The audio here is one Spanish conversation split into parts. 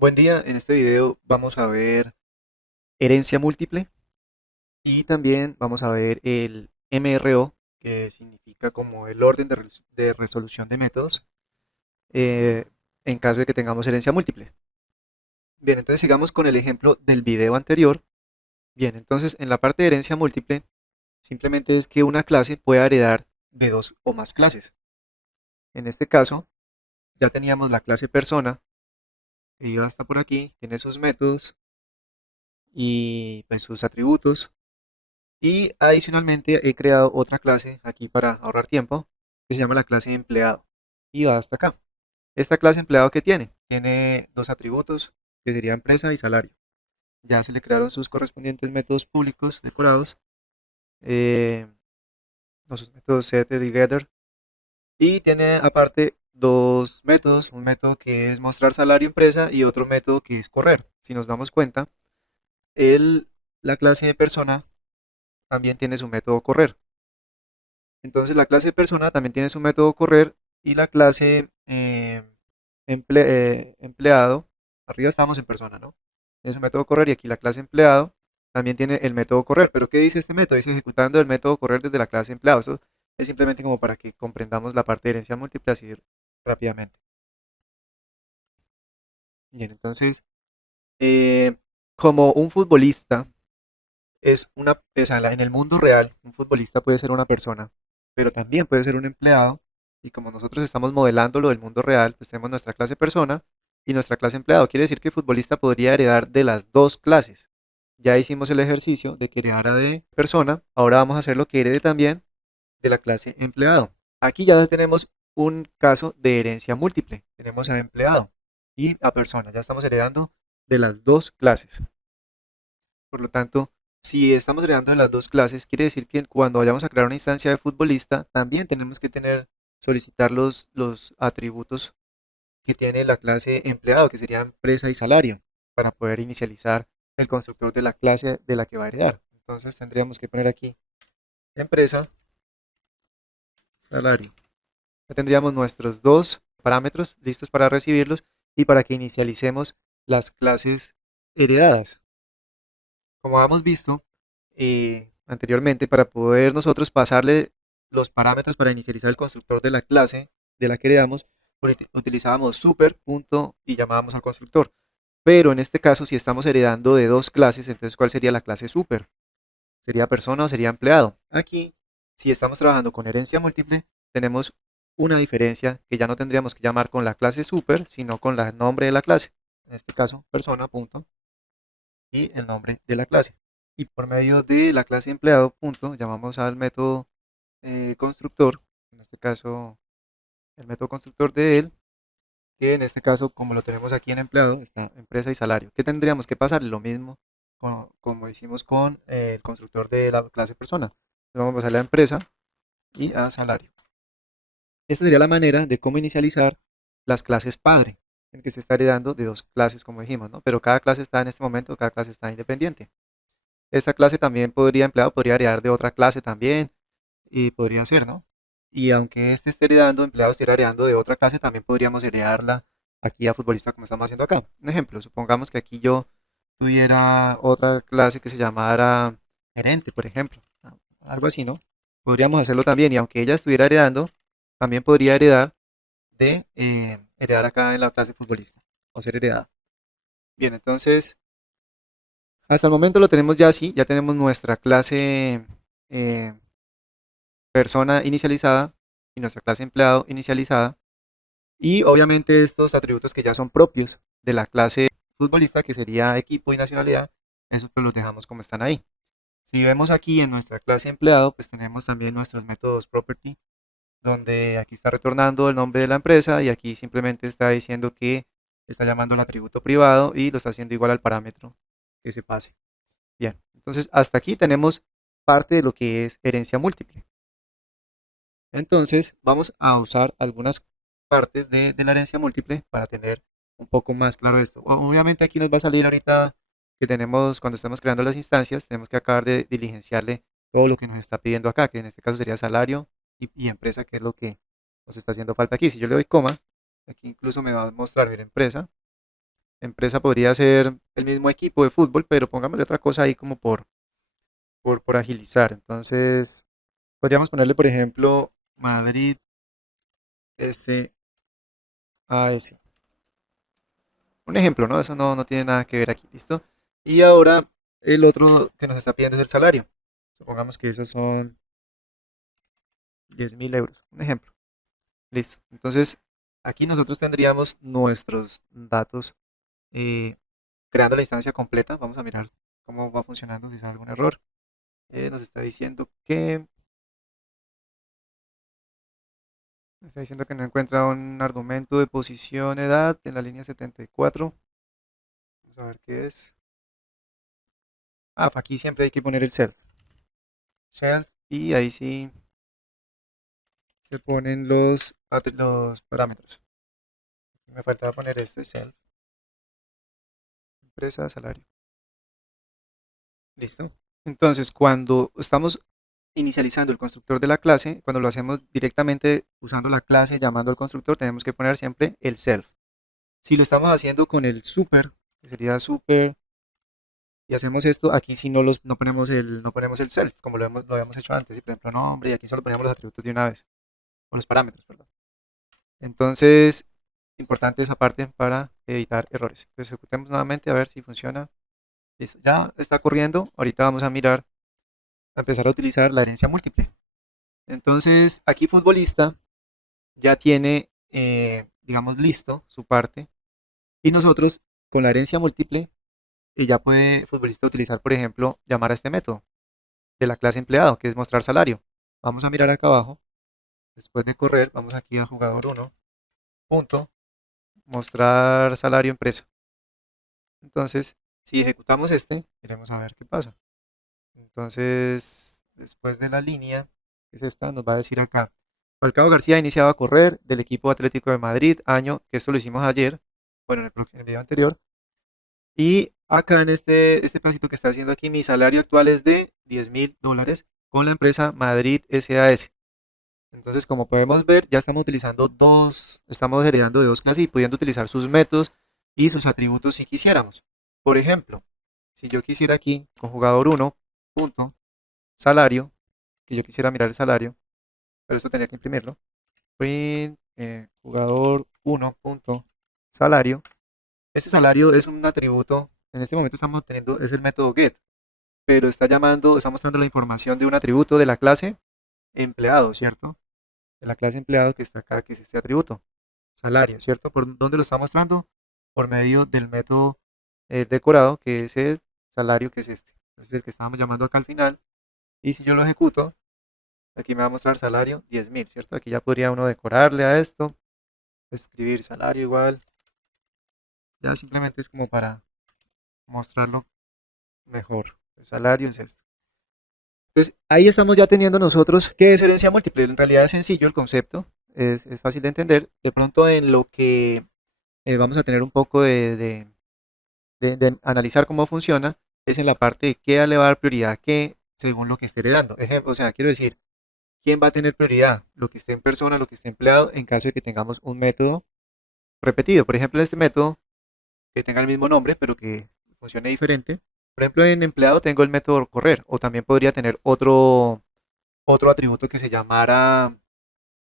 Buen día, en este video vamos a ver herencia múltiple y también vamos a ver el MRO, que significa como el orden de resolución de métodos eh, en caso de que tengamos herencia múltiple. Bien, entonces sigamos con el ejemplo del video anterior. Bien, entonces en la parte de herencia múltiple simplemente es que una clase pueda heredar de dos o más clases. En este caso ya teníamos la clase persona, que iba hasta por aquí, tiene sus métodos y pues, sus atributos. Y adicionalmente he creado otra clase aquí para ahorrar tiempo, que se llama la clase empleado. Y va hasta acá. Esta clase empleado que tiene dos atributos, que sería empresa y salario. Ya se le crearon sus correspondientes métodos públicos decorados, eh, o sus métodos setter y getter. Y tiene aparte dos métodos, un método que es mostrar salario empresa y otro método que es correr. Si nos damos cuenta, la clase de persona también tiene su método correr. Entonces la clase persona también tiene su método correr y la clase empleado, arriba estamos en persona, ¿no? Tiene su método correr y aquí la clase empleado también tiene el método correr. ¿Pero qué dice este método? Dice ejecutando el método correr desde la clase empleado. Eso es simplemente como para que comprendamos la parte de herencia múltiple así rápidamente. Bien, entonces, eh, como un futbolista o sea, en el mundo real, un futbolista puede ser una persona, pero también puede ser un empleado. Y como nosotros estamos modelando lo del mundo real, pues tenemos nuestra clase persona y nuestra clase empleado. Quiere decir que el futbolista podría heredar de las dos clases. Ya hicimos el ejercicio de que heredara de persona, ahora vamos a hacer lo que herede también de la clase empleado. Aquí ya tenemos un caso de herencia múltiple. Tenemos a empleado y a persona. Ya estamos heredando de las dos clases. Por lo tanto, si estamos heredando de las dos clases, quiere decir que cuando vayamos a crear una instancia de futbolista, también tenemos que solicitar los atributos que tiene la clase empleado, que sería empresa y salario, para poder inicializar el constructor de la clase de la que va a heredar. Entonces tendríamos que poner aquí empresa, salario. Ya tendríamos nuestros dos parámetros listos para recibirlos y para que inicialicemos las clases heredadas. Como hemos visto anteriormente, para poder nosotros pasarle los parámetros para inicializar el constructor de la clase de la que heredamos, utilizábamos super, punto y llamábamos al constructor. Pero en este caso, si estamos heredando de dos clases, entonces ¿cuál sería la clase super? ¿Sería persona o sería empleado? Aquí, si estamos trabajando con herencia múltiple, tenemos una diferencia que ya no tendríamos que llamar con la clase super, sino con el nombre de la clase. En este caso, persona, punto, y el nombre de la clase. Y por medio de la clase empleado, punto, llamamos al método constructor, en este caso el método constructor de él, que en este caso, como lo tenemos aquí en empleado, está empresa y salario. ¿Qué tendríamos que pasar? Lo mismo como hicimos con el constructor de la clase persona. Entonces vamos a pasarle a empresa y a salario. Esta sería la manera de cómo inicializar las clases padre, en que se está heredando de dos clases, como dijimos, ¿no? Pero cada clase está en este momento, cada clase está independiente. Esta clase también empleado podría heredar de otra clase también, y podría ser, ¿no? Y aunque este esté heredando, empleado esté heredando de otra clase, también podríamos heredarla aquí a futbolista como estamos haciendo acá. Un ejemplo, supongamos que aquí yo tuviera otra clase que se llamara gerente, por ejemplo, algo así, ¿no? Podríamos hacerlo también, y aunque ella estuviera heredando, también podría heredar acá en la clase futbolista, o ser heredada. Bien, entonces, hasta el momento lo tenemos ya así, ya tenemos nuestra clase eh, persona inicializada y nuestra clase empleado inicializada. Y obviamente estos atributos que ya son propios de la clase futbolista, que sería equipo y nacionalidad, esos pues los dejamos como están ahí. Si vemos aquí en nuestra clase empleado, pues tenemos también nuestros métodos property, donde aquí está retornando el nombre de la empresa y aquí simplemente está diciendo que está llamando al atributo privado y lo está haciendo igual al parámetro que se pase. Bien, entonces hasta aquí tenemos parte de lo que es herencia múltiple. Entonces vamos a usar algunas partes de la herencia múltiple para tener un poco más claro esto. Obviamente aquí nos va a salir ahorita que tenemos, cuando estamos creando las instancias, tenemos que acabar de diligenciarle todo lo que nos está pidiendo acá, que en este caso sería salario y empresa, que es lo que nos está haciendo falta aquí. Si yo le doy coma, aquí incluso me va a mostrar, mira, empresa, Empresa podría ser el mismo equipo de fútbol, pero pongámosle otra cosa ahí como por agilizar. Entonces, podríamos ponerle, por ejemplo, Madrid SAS. Un ejemplo, ¿no? Eso no tiene nada que ver aquí, ¿listo? Y ahora el otro que nos está pidiendo es el salario. Supongamos que esos son 10.000 euros, un ejemplo. Listo. Entonces, aquí nosotros tendríamos nuestros datos eh, creando la instancia completa. Vamos a mirar cómo va funcionando, si sale algún error. Nos está diciendo que no encuentra un argumento de posición edad en la línea 74. Vamos a ver qué es. Ah, aquí siempre hay que poner el self. Self y ahí sí se ponen los parámetros. Me faltaba poner este self, empresa, salario. ¿Listo? Entonces, cuando estamos inicializando el constructor de la clase, cuando lo hacemos directamente usando la clase llamando al constructor, tenemos que poner siempre el self. Si lo estamos haciendo con el super, que sería super, y hacemos esto, aquí sí no ponemos el self, como lo habíamos hecho antes, y por ejemplo nombre, y aquí solo ponemos los atributos de una vez, o los parámetros, perdón. Entonces, importante esa parte para evitar errores. Entonces, ejecutemos nuevamente a ver si funciona. Listo, ya está corriendo. Ahorita vamos a mirar, a empezar a utilizar la herencia múltiple. Entonces, aquí futbolista ya tiene, digamos, listo su parte. Y nosotros, con la herencia múltiple, ya puede futbolista utilizar, por ejemplo, llamar a este método de la clase empleado, que es mostrar salario. Vamos a mirar acá abajo. Después de correr, vamos aquí a jugador uno punto, mostrar salario empresa. Entonces, si ejecutamos este, iremos a ver qué pasa. Entonces, después de la línea, que es esta, nos va a decir acá. Falcao García ha iniciado a correr del equipo Atlético de Madrid, año, que esto lo hicimos ayer, bueno, en el video anterior. Y acá en este pedacito que está haciendo aquí, mi salario actual es de $10.000 con la empresa Madrid SAS. Entonces, como podemos ver, ya estamos heredando de dos clases y pudiendo utilizar sus métodos y sus atributos si quisiéramos. Por ejemplo, si yo quisiera aquí, con jugador uno punto, salario, que yo quisiera mirar el salario, pero esto tenía que imprimirlo, print, jugador uno punto, salario. Este salario es un atributo, en este momento estamos teniendo, es el método get, pero está mostrando la información de un atributo de la clase empleado, ¿cierto? De la clase empleado que está acá, que es este atributo, salario, ¿cierto? ¿Por dónde lo está mostrando? Por medio del método decorado, que es el salario, que es este. Es el que estábamos llamando acá al final. Y si yo lo ejecuto, aquí me va a mostrar salario 10.000, ¿cierto? Aquí ya podría uno decorarle a esto, escribir salario igual. Ya simplemente es como para mostrarlo mejor. El salario es esto. Entonces, ahí estamos ya teniendo nosotros qué es herencia múltiple. En realidad es sencillo el concepto, es fácil de entender. De pronto en lo que vamos a tener un poco de analizar cómo funciona es en la parte de qué le va a dar prioridad a qué según lo que esté heredando. Ejemplo, o sea, quiero decir, ¿quién va a tener prioridad? Lo que esté en persona, lo que esté empleado, en caso de que tengamos un método repetido. Por ejemplo, en este método que tenga el mismo nombre, pero que funcione diferente. Por ejemplo, en empleado tengo el método correr, o también podría tener otro atributo que se llamara,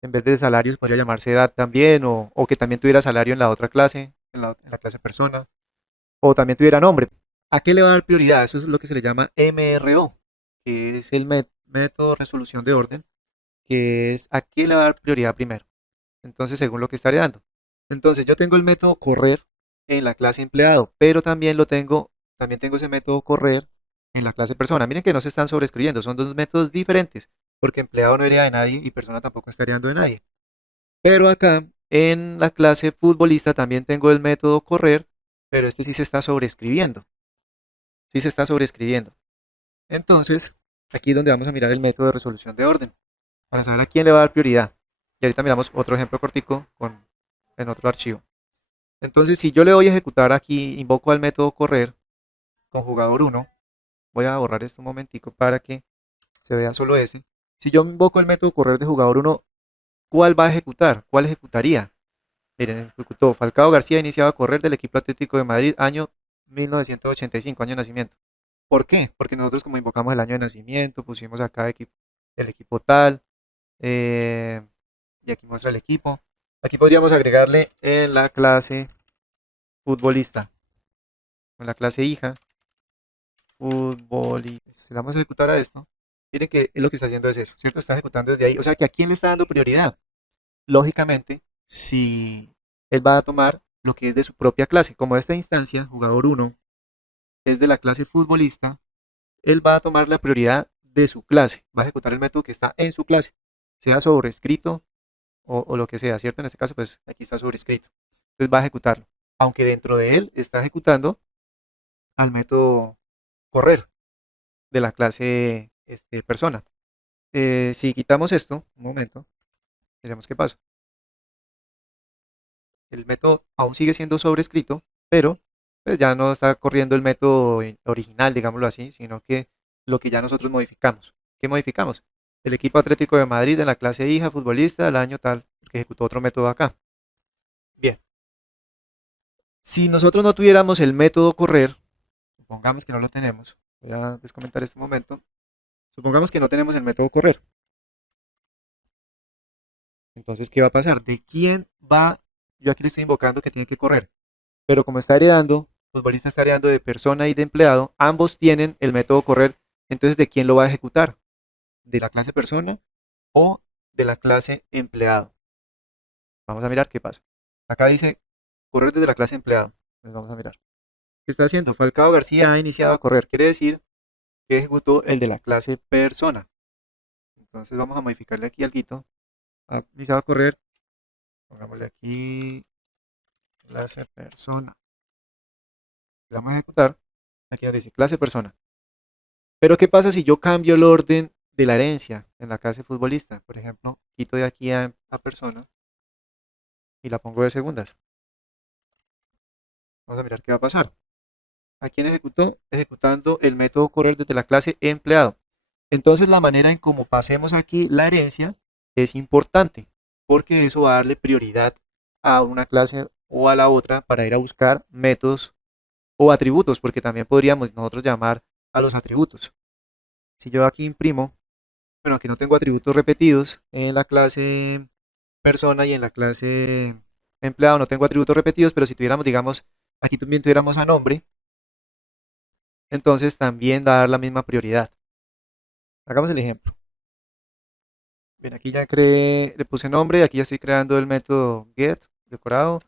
en vez de salarios, podría llamarse edad también, o que también tuviera salario en la otra clase, en la clase persona, o también tuviera nombre. ¿A qué le va a dar prioridad? Eso es lo que se le llama MRO, que es el método resolución de orden, que es a qué le va a dar prioridad primero. Entonces, según lo que estaría dando. Entonces, yo tengo el método correr en la clase empleado, pero también tengo ese método correr en la clase persona. Miren que no se están sobreescribiendo, son dos métodos diferentes, porque empleado no hereda de nadie y persona tampoco está heredando de nadie. Pero acá en la clase futbolista también tengo el método correr, pero este sí se está sobreescribiendo. Sí se está sobreescribiendo. Entonces, aquí es donde vamos a mirar el método de resolución de orden, para saber a quién le va a dar prioridad. Y ahorita miramos otro ejemplo cortico en otro archivo. Entonces, si yo le voy a ejecutar aquí, invoco al método correr con jugador uno. Voy a borrar esto un momentico para que se vea solo ese. Si yo invoco el método correr de jugador uno, ¿cuál va a ejecutar? ¿Cuál ejecutaría? ejecutó Falcao García, iniciaba a correr del equipo Atlético de Madrid, año 1985, año de nacimiento. ¿Por qué? Porque nosotros como invocamos el año de nacimiento, pusimos acá el equipo tal, eh, y aquí muestra el equipo. Aquí podríamos agregarle en la clase futbolista, en la clase hija, futbolista. Si le damos a ejecutar a esto, miren que lo que está haciendo es eso, ¿cierto? Está ejecutando desde ahí. O sea que a quién le está dando prioridad. Lógicamente, si él va a tomar lo que es de su propia clase, como esta instancia, jugador uno es de la clase futbolista, él va a tomar la prioridad de su clase, va a ejecutar el método que está en su clase, sea sobrescrito o lo que sea, ¿cierto? En este caso, pues aquí está sobrescrito. Entonces va a ejecutarlo, aunque dentro de él está ejecutando al método correr de la clase persona. Si quitamos esto, un momento, veremos qué pasa. El método aún sigue siendo sobrescrito, pero pues, ya no está corriendo el método original, digámoslo así, sino que lo que ya nosotros modificamos. ¿Qué modificamos? El equipo Atlético de Madrid en la clase hija, futbolista, del año tal, que ejecutó otro método acá. Bien, si nosotros no tuviéramos el método correr, supongamos que no lo tenemos, voy a descomentar este momento, supongamos que no tenemos el método correr, entonces, ¿qué va a pasar? ¿De quién va? Yo aquí le estoy invocando que tiene que correr, pero como está heredando, el futbolista está heredando de persona y de empleado, ambos tienen el método correr, entonces ¿de quién lo va a ejecutar? ¿De la clase persona o de la clase empleado? Vamos a mirar qué pasa. Acá dice correr desde la clase empleado. Entonces vamos a mirar. ¿Qué está haciendo? Falcao García ha iniciado a correr. Quiere decir que ejecutó el de la clase persona. Entonces vamos a modificarle aquí algo. Ha iniciado a correr. Pongámosle aquí clase persona. Le vamos a ejecutar. Aquí nos dice clase persona. Pero ¿qué pasa si yo cambio el orden de la herencia en la clase futbolista? Por ejemplo, quito de aquí a persona y la pongo de segundas. Vamos a mirar qué va a pasar. ¿A quién ejecutó? Ejecutando el método correr desde la clase empleado. Entonces la manera en cómo pasemos aquí la herencia es importante, porque eso va a darle prioridad a una clase o a la otra para ir a buscar métodos o atributos, porque también podríamos nosotros llamar a los atributos. Si yo aquí imprimo, bueno, aquí no tengo atributos repetidos en la clase persona y en la clase empleado no tengo atributos repetidos, pero si tuviéramos, digamos, aquí también tuviéramos a nombre, entonces también va a dar la misma prioridad. Hagamos el ejemplo. Bien, aquí ya creé, le puse nombre, aquí ya estoy creando el método get decorado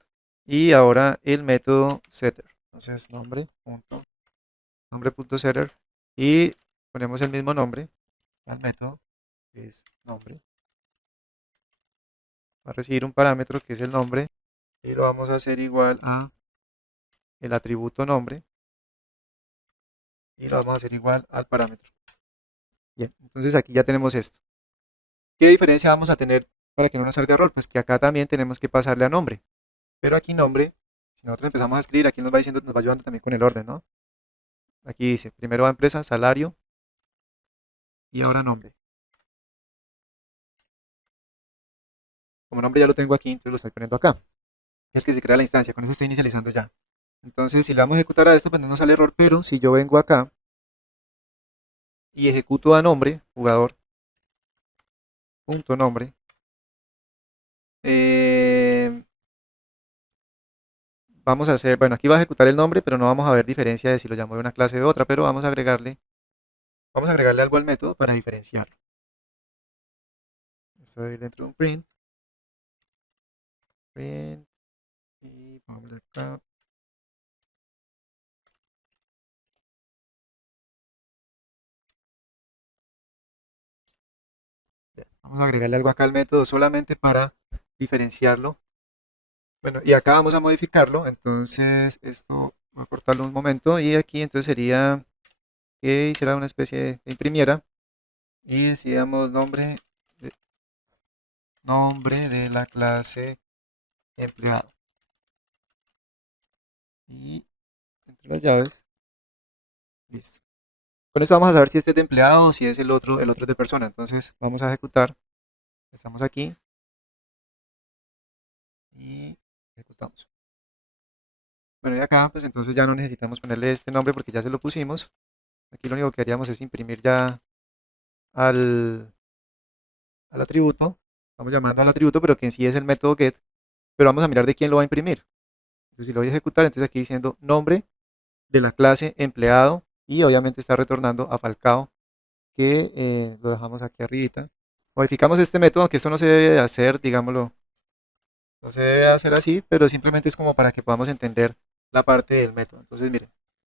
y ahora el método setter. Entonces nombre.setter y ponemos el mismo nombre al método, que es nombre. Va a recibir un parámetro que es el nombre y lo vamos a hacer igual a el atributo nombre y lo vamos a hacer igual al parámetro. Bien, entonces aquí ya tenemos esto. ¿Qué diferencia vamos a tener para que no nos salga error? Pues que acá también tenemos que pasarle a nombre. Pero aquí nombre, si nosotros empezamos a escribir, aquí nos va diciendo, nos va ayudando también con el orden, ¿no? Aquí dice, primero va empresa, salario y ahora nombre. Como nombre ya lo tengo aquí, entonces lo estoy poniendo acá. Es el que se crea la instancia, con eso estoy inicializando ya. Entonces, si le vamos a ejecutar a esto, pues no nos sale error, pero si yo vengo acá y ejecuto a nombre, jugador, punto nombre, vamos a hacer, bueno, aquí va a ejecutar el nombre, pero no vamos a ver diferencia de si lo llamo de una clase de otra, pero vamos a agregarle algo al método para diferenciarlo. Esto va a ir dentro de un print, y vamos acá. Vamos a agregarle algo acá al método solamente para diferenciarlo. Bueno, y acá vamos a modificarlo, entonces esto voy a cortarlo un momento y aquí entonces sería que hiciera una especie de imprimiera y decíamos nombre de la clase empleado. Y entre las llaves, listo. Con esto vamos a saber si este es de empleado o si es el otro es de persona. Entonces vamos a ejecutar. Estamos aquí y Ejecutamos. Bueno, y acá, pues entonces ya no necesitamos ponerle este nombre porque ya se lo pusimos. Aquí lo único que haríamos es imprimir ya al, al atributo. Estamos llamando al atributo, pero que en sí es el método get. Pero vamos a mirar de quién lo va a imprimir. Entonces, si lo voy a ejecutar, entonces aquí diciendo nombre de la clase empleado y obviamente está retornando a Falcao, que lo dejamos aquí arribita. Modificamos este método, aunque esto no se debe de hacer, digámoslo, no se debe hacer así, pero simplemente es como para que podamos entender la parte del método. Entonces, miren,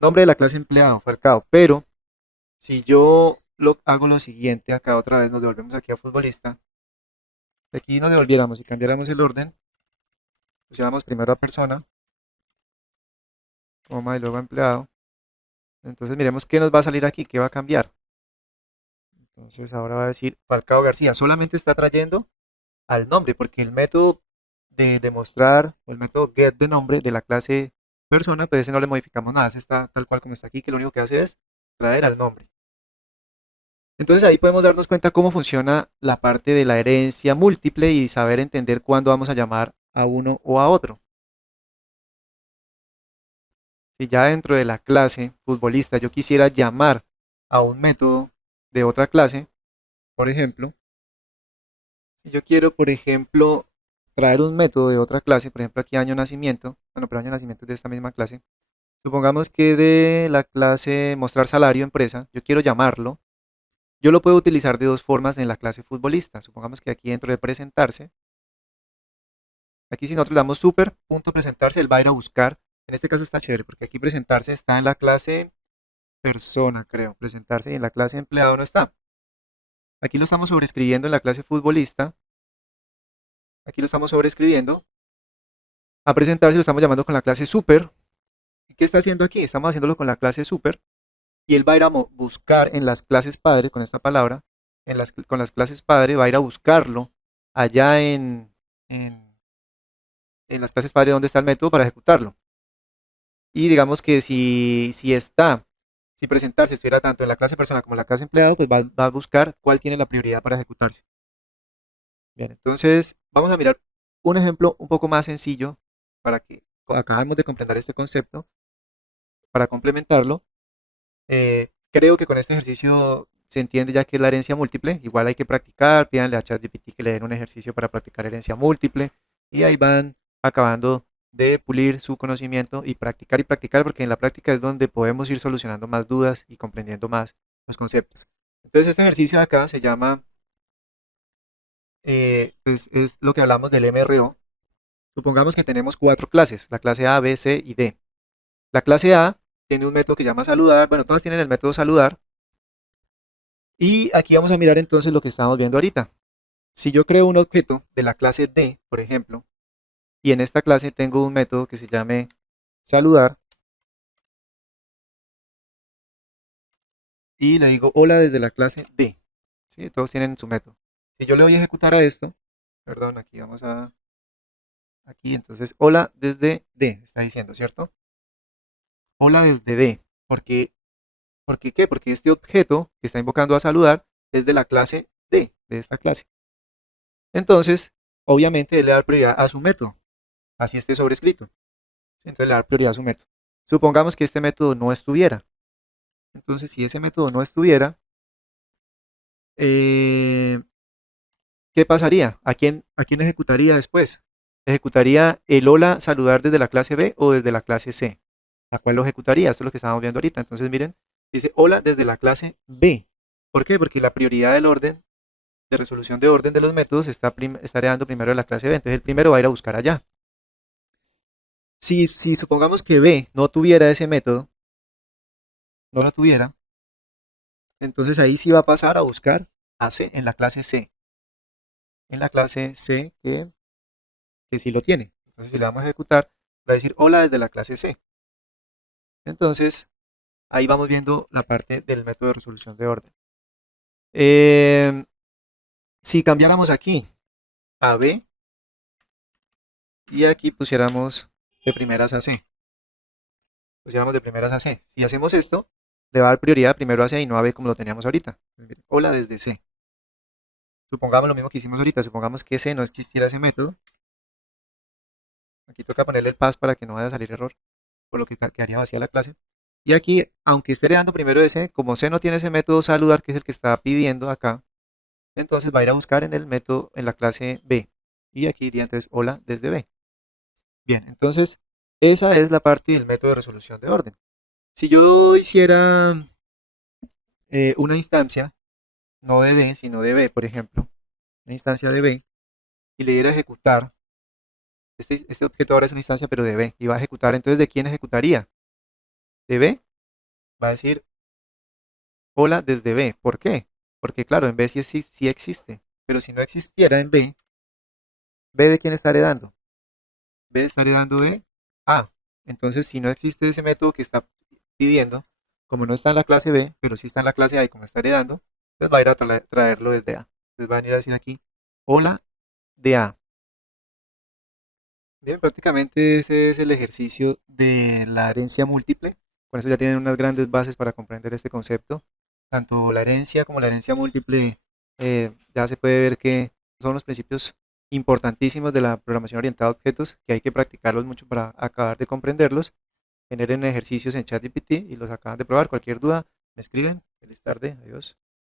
nombre de la clase empleado, Falcao, pero si yo hago lo siguiente, acá otra vez nos devolvemos aquí a futbolista, aquí nos devolviéramos y cambiáramos el orden, pues llevamos primero a persona, coma y luego a empleado. Entonces miremos qué nos va a salir aquí, qué va a cambiar. Entonces ahora va a decir Falcao García, solamente está trayendo al nombre, porque el método de demostrar, o el método get de nombre de la clase persona, pues ese no le modificamos nada, ese está tal cual como está aquí, que lo único que hace es traer al nombre. Entonces ahí podemos darnos cuenta cómo funciona la parte de la herencia múltiple y saber entender cuándo vamos a llamar a uno o a otro. Si ya dentro de la clase futbolista yo quisiera llamar a un método de otra clase, por ejemplo, si yo quiero, por ejemplo, traer un método de otra clase, por ejemplo aquí año nacimiento, bueno, pero año nacimiento es de esta misma clase, supongamos que de la clase mostrar salario empresa, yo quiero llamarlo, yo lo puedo utilizar de dos formas en la clase futbolista. Supongamos que aquí dentro de presentarse, aquí si nosotros le damos super.presentarse, él va a ir a buscar, en este caso está chévere, porque aquí presentarse está en la clase persona, creo, presentarse y en la clase empleado no está. Aquí lo estamos sobreescribiendo en la clase futbolista, aquí lo estamos sobreescribiendo, a presentarse lo estamos llamando con la clase super. ¿Y qué está haciendo aquí? Estamos haciéndolo con la clase super y él va a ir a buscar en las clases padre, con esta palabra, con las clases padre, va a ir a buscarlo allá en, en las clases padre donde está el método para ejecutarlo. Y digamos que si presentarse estuviera tanto en la clase persona como en la clase empleado, pues va a buscar cuál tiene la prioridad para ejecutarse. Bien, entonces vamos a mirar un ejemplo un poco más sencillo para que acabemos de comprender este concepto. Para complementarlo, creo que con este ejercicio se entiende ya que es la herencia múltiple. Igual hay que practicar, pídanle a ChatGPT que le den un ejercicio para practicar herencia múltiple y ahí van acabando de pulir su conocimiento y practicar porque en la práctica es donde podemos ir solucionando más dudas y comprendiendo más los conceptos. Entonces este ejercicio de acá se llama, pues es lo que hablamos del MRO. Supongamos que tenemos cuatro clases, la clase A, B, C y D. La clase A tiene un método que se llama saludar, bueno, todas tienen el método saludar. Y aquí vamos a mirar entonces lo que estamos viendo ahorita. Si yo creo un objeto de la clase D, por ejemplo, y en esta clase tengo un método que se llame saludar, y le digo hola desde la clase D, ¿sí? Todos tienen su método. Si yo le voy a ejecutar a esto, perdón, aquí entonces hola desde D, está diciendo, ¿cierto? Hola desde D, ¿por qué qué? Porque este objeto que está invocando a saludar es de la clase D, de esta clase. Entonces, obviamente, él le da prioridad a su método, así esté sobrescrito. Entonces, le da prioridad a su método. Supongamos que este método no estuviera. Entonces, si ese método no estuviera, eh, ¿qué pasaría? ¿A quién ejecutaría después? ¿Ejecutaría el hola saludar desde la clase B o desde la clase C? ¿A cuál lo ejecutaría? Eso es lo que estábamos viendo ahorita. Entonces, miren, dice hola desde la clase B. ¿Por qué? Porque la prioridad del orden, de resolución de orden de los métodos, está heredando primero de la clase B. Entonces, el primero va a ir a buscar allá. Si supongamos que B no tuviera ese método, no lo tuviera, entonces ahí sí va a pasar a buscar a C en la clase C. En la clase C que sí lo tiene. Entonces si le vamos a ejecutar, va a decir hola desde la clase C. Entonces ahí vamos viendo la parte del método de resolución de orden. Eh, si cambiáramos aquí a B y aquí pusiéramos de primeras a C. Pusiéramos de primeras a C. Si hacemos esto, le va a dar prioridad primero a C y no a B como lo teníamos ahorita. Hola desde C. Supongamos lo mismo que hicimos ahorita, supongamos que ese no existiera ese método. Aquí toca ponerle el pass para que no vaya a salir error, por lo que quedaría vacía la clase. Y aquí, aunque esté heredando primero de C, como C no tiene ese método saludar, que es el que está pidiendo acá, entonces va a ir a buscar en el método, en la clase B. Y aquí diría entonces hola desde B. Bien, entonces esa es la parte del método de resolución de orden. Si yo hiciera una instancia, no de D, sino de B, por ejemplo, una instancia de B, y le diera a ejecutar, este objeto ahora es una instancia pero de B, y va a ejecutar, entonces ¿de quién ejecutaría? ¿De B? Va a decir hola desde B. ¿Por qué? Porque claro, en B sí existe, pero si no existiera en B, ¿B de quién está heredando? B está heredando de A. Entonces, si no existe ese método que está pidiendo, como no está en la clase B, pero sí está en la clase A y como está heredando, pues va a ir a traerlo desde A. Entonces va a venir a decir aquí, hola de A. Bien, prácticamente ese es el ejercicio de la herencia múltiple. Con eso ya tienen unas grandes bases para comprender este concepto. Tanto la herencia como la herencia múltiple, ya se puede ver que son los principios importantísimos de la programación orientada a objetos, que hay que practicarlos mucho para acabar de comprenderlos. Generen ejercicios en ChatGPT y los acaban de probar. Cualquier duda, me escriben. Feliz tarde. Adiós.